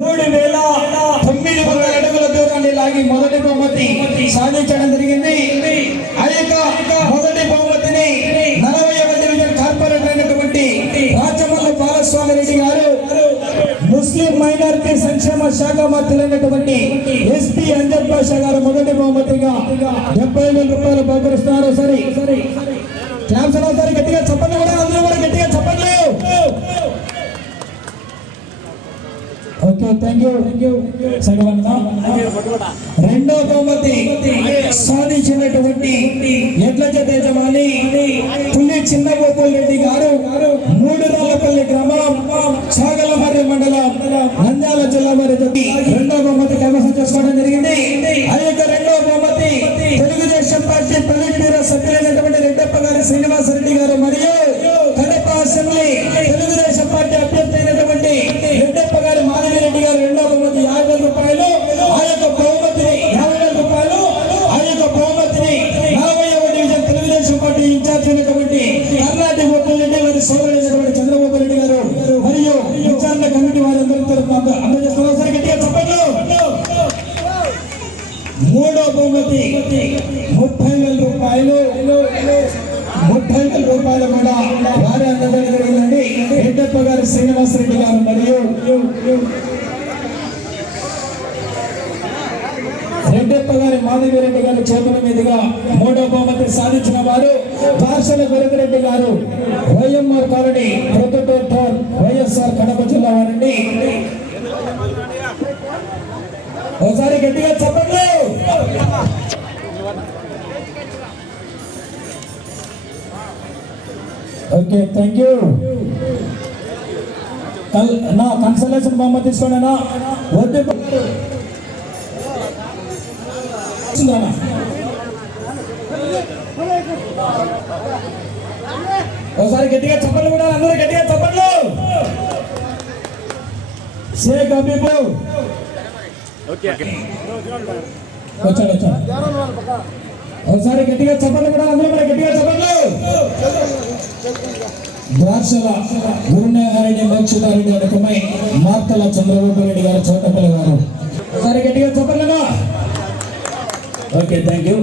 మూడు వేల తొమ్మిది వందల అడుగుల దూరాన్ని లాగి మొదటి బహుమతి సాధించడం జరిగింది. ఆ యొక్క మొదటి బహుమతిని నలభై డివిజన్ కార్పొరేటర్ అయినటువంటి రాజమల్లి బాలస్వామి రెడ్డి గారు ముస్లిం మైనారిటీ సంక్షేమ శాఖ మంత్రులైనటువంటి ఎస్పీ అంజద్ బాషా గారు మొదటి బహుమతిగా డెబ్బై వేల రూపాయలు బహుకరిస్తున్నారు. సరే. సరే గట్టిగా చెప్పండి కూడా అందరూ కూడా గట్టిగా చెప్పండి okay thank you thank you రెండో బహుమతి సాధించినటువంటి ఎడ్ల జత యజమాని. పులి చిన్న గోపాల్ రెడ్డి గారు. మూడు రాళ్ళపల్లి గ్రామం చాగలమర్రి మండలం నంద్యాల జిల్లా వారి రెండో బహుమతి కైవసం చేసుకోవడం జరిగింది. ఆ యొక్క రెండో బహుమతి తెలుగుదేశం పార్టీ పొలిట్ బ్యూరో సభ్యులైనటువంటి రెడ్డప్ప గారి శ్రీనివాసరెడ్డి గారు మరియు మూడో బహుమతి ముప్పై వేల రూపాయలు. ముప్పై వేల రూపాయలు కూడా వారి అందడం జరిగిందండి రెడ్డప్ప గారు శ్రీనివాసరెడ్డి గారు మరియు రెడ్డప్ప గారి మాధవిరెడ్డి గారి చేతుల మీదుగా మూడో బహుమతి సాధించిన వారు పార్షల వెరకరెడ్డి గారు YMR colony Proddatur YSR Kadapa జిల్లా వారండి. ఒకసారి గట్టిగా చెప్పండి. ఓకే థ్యాంక్ యూ కల్ నా కన్సలేషన్ బొమ్మ తీసుకోండినా వద్దు వచ్చిందన్నా? ఒకసారి గట్టిగా చెప్పండి కూడా అందరూ గట్టిగా చెప్పండి షేక్ హబీబు వచ్చాడు వచ్చాడు. ఒకసారి గట్టిగా చెప్పండి కూడా అందరూ కూడా గట్టిగా చెప్పండి ద్రాక్షల గురునారాయణ మోక్షితారెడ్డి అనుకమై మార్తల చంద్రబాబు రెడ్డి గారు చోటపల్లి గారు. ఒకసారి గట్టిగా చెప్పండి ఓకే థ్యాంక్ యూ